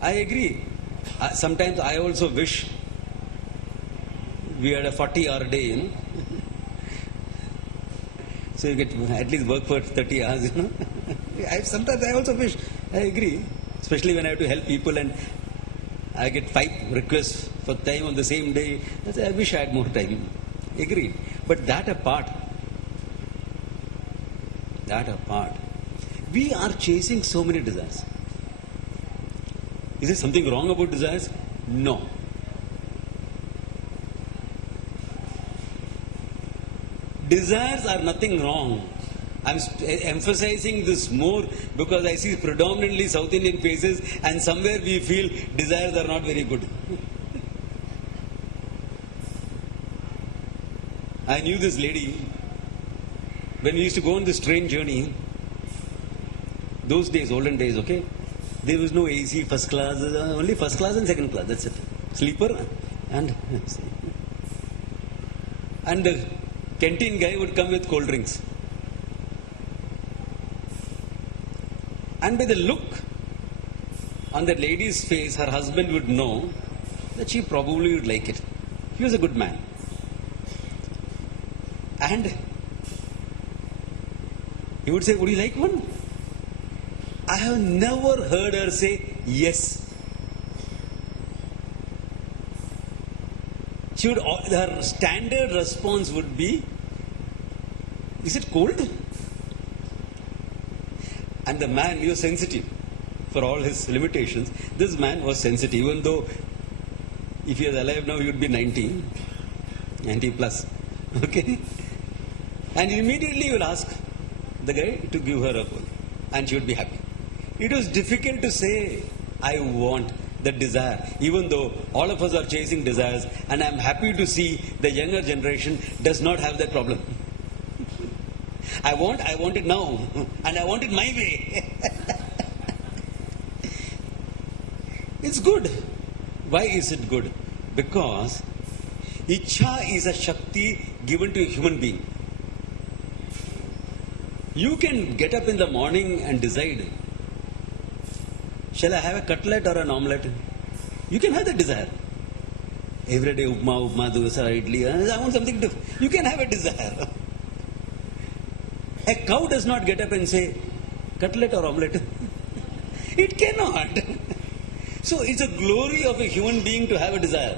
I agree. Sometimes I also wish we had a 40-hour day, you know. So you get at least work for 30 hours, you know. Sometimes I also wish. I agree. Especially when I have to help people and I get 5 requests for time on the same day. I say, I wish I had more time. Agreed. But that apart, we are chasing so many desires. Is there something wrong about desires? No. Desires are nothing wrong. I'm emphasizing this more because I see predominantly South Indian faces and somewhere we feel desires are not very good. I knew this lady when we used to go on this train journey. Those days, olden days, okay? There was no AC, first class, only first class and second class, that's it. Sleeper and the canteen guy would come with cold drinks. And by the look on that lady's face, her husband would know that she probably would like it. He was a good man. And he would say, would you like one? I have never heard her say yes. Her standard response would be, is it cold? And the man, he was sensitive for all his limitations. This man was sensitive, even though if he was alive now, he would be 90 plus. Okay? And immediately he will ask the guy to give her a cold. And she would be happy. It was difficult to say, I want that desire, even though all of us are chasing desires, and I'm happy to see the younger generation does not have that problem. I want it now, and I want it my way. It's good. Why is it good? Because Ichha is a Shakti given to a human being. You can get up in the morning and decide, shall I have a cutlet or an omelette? You can have the desire. Every day, upma, dosa, idli, I want something different. You can have a desire. A cow does not get up and say, cutlet or omelette. It cannot. So it's a glory of a human being to have a desire.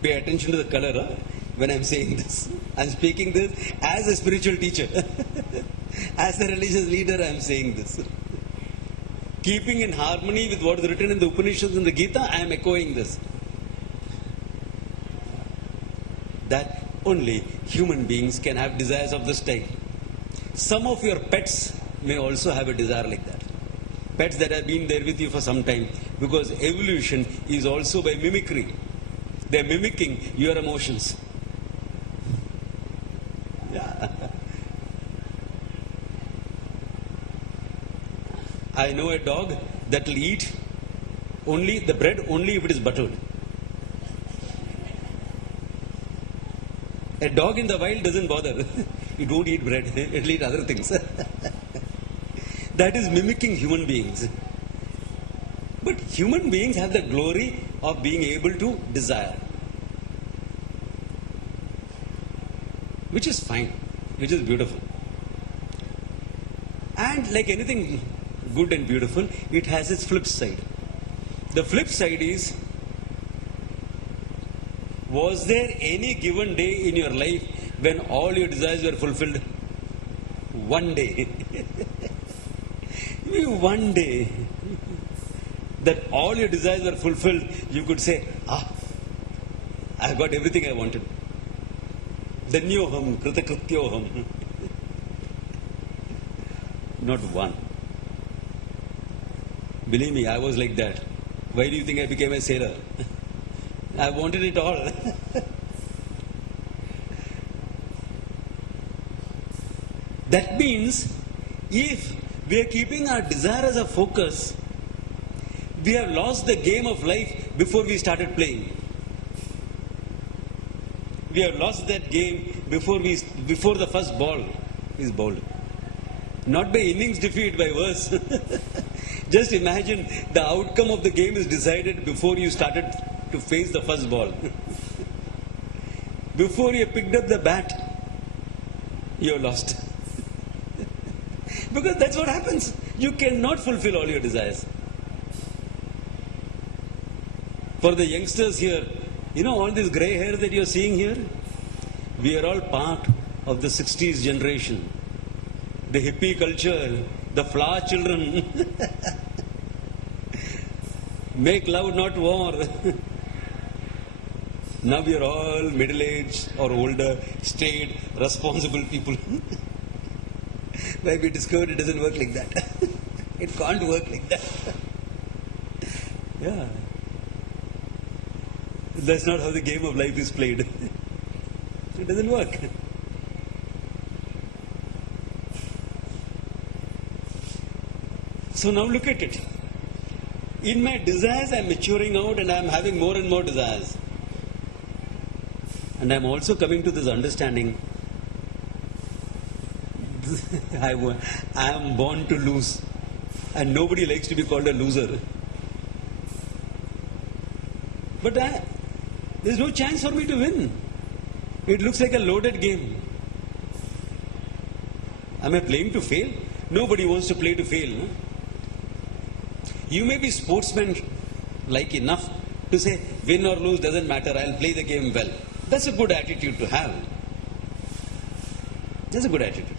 Pay attention to the color when I'm saying this. I'm speaking this as a spiritual teacher. As a religious leader, I'm saying this. Keeping in harmony with what is written in the Upanishads and the Gita, I am echoing this. That only human beings can have desires of this type. Some of your pets may also have a desire like that. Pets that have been there with you for some time, because evolution is also by mimicry. They are mimicking your emotions. Yeah. I know a dog that will eat only the bread only if it is buttered. A dog in the wild doesn't bother. It won't eat bread. It will eat other things. That is mimicking human beings. But human beings have the glory of being able to desire. Which is fine. Which is beautiful. And like anything good and beautiful, it has its flip side. The flip side is, was there any given day in your life when all your desires were fulfilled? One day. One day. That all your desires were fulfilled, you could say, I've got everything I wanted. Dhanyoham, kritakrityoham. Not one. Believe me, I was like that. Why do you think I became a sailor? I wanted it all. That means, if we are keeping our desire as a focus, we have lost the game of life before we started playing. We have lost that game before the first ball is bowled. Not by innings defeat, by verse. Just imagine the outcome of the game is decided before you started to face the first ball. Before you picked up the bat, you're lost. Because that's what happens. You cannot fulfill all your desires. For the youngsters here, all this grey hair that you're seeing here, we are all part of the 60s generation. The hippie culture, the flower children. Make love, not war. Now we are all middle-aged or older, staid, responsible people. Why we discovered it doesn't work like that. It can't work like that. Yeah. That's not how the game of life is played. It doesn't work. So now look at it. In my desires, I'm maturing out and I'm having more and more desires. And I'm also coming to this understanding. I am born to lose. And nobody likes to be called a loser. But there's no chance for me to win. It looks like a loaded game. Am I playing to fail? Nobody wants to play to fail. No? You may be sportsman-like enough to say, win or lose doesn't matter, I'll play the game well. That's a good attitude to have. That's a good attitude.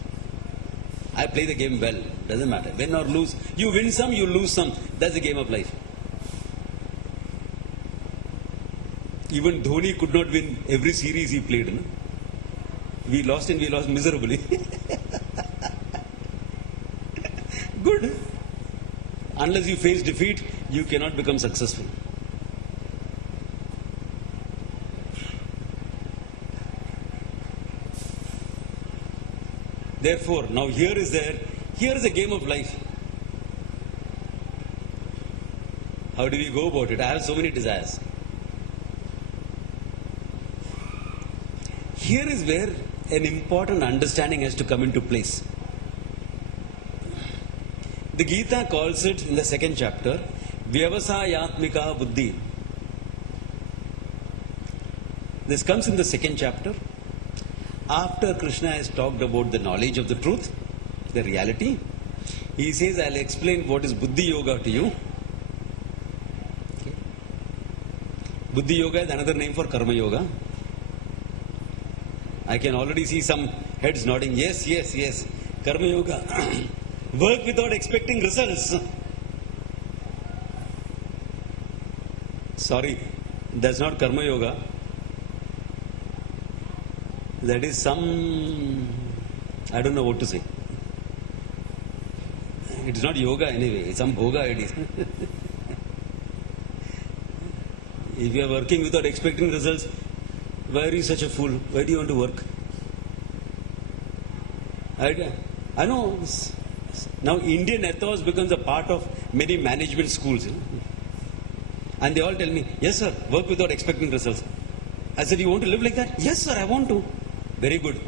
I play the game well, doesn't matter. Win or lose, you win some, you lose some. That's the game of life. Even Dhoni could not win every series he played. No? We lost and we lost miserably. Good. Unless you face defeat, you cannot become successful. Therefore, now here is a game of life. How do we go about it? I have so many desires. Here is where an important understanding has to come into place. The Gita calls it in the second chapter, Vyavasayatmika Buddhi. This comes in the second chapter. After Krishna has talked about the knowledge of the truth, the reality, he says, I'll explain what is Buddhi Yoga to you. Okay. Buddhi Yoga is another name for Karma Yoga. I can already see some heads nodding, yes, yes, yes. Karma Yoga. Work without expecting results. Sorry, that's not Karma Yoga. That is I don't know what to say. It's not yoga anyway, it's some bhoga it is. If you are working without expecting results, why are you such a fool? Why do you want to work? I know now Indian ethos becomes a part of many management schools. And they all tell me, yes sir, work without expecting results. I said, you want to live like that? Yes sir, I want to. Very good.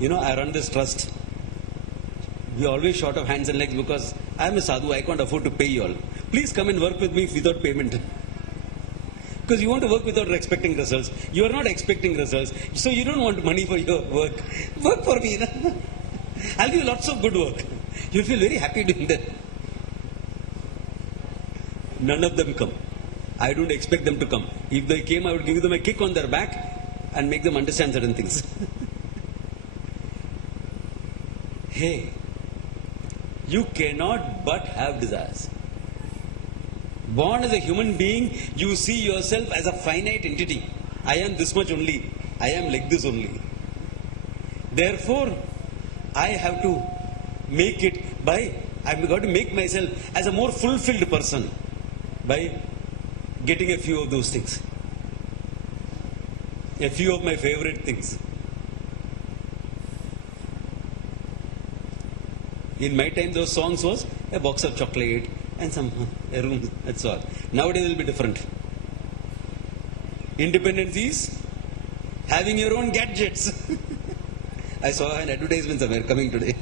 I run this trust. We are always short of hands and legs because I am a sadhu, I can't afford to pay you all. Please come and work with me without payment. Because you want to work without expecting results. You are not expecting results. So you don't want money for your work. Work for me. I'll give you lots of good work. You'll feel very happy doing that. None of them come. I don't expect them to come. If they came, I would give them a kick on their back and make them understand certain things. Hey, you cannot but have desires. Born as a human being, you see yourself as a finite entity. I am this much only. I am like this only. Therefore, I have to make it I've got to make myself as a more fulfilled person by getting a few of those things. A few of my favorite things. In my time, those songs was a box of chocolate and a room, that's all. Nowadays it will be different. Independence is having your own gadgets. I saw an advertisement somewhere coming today.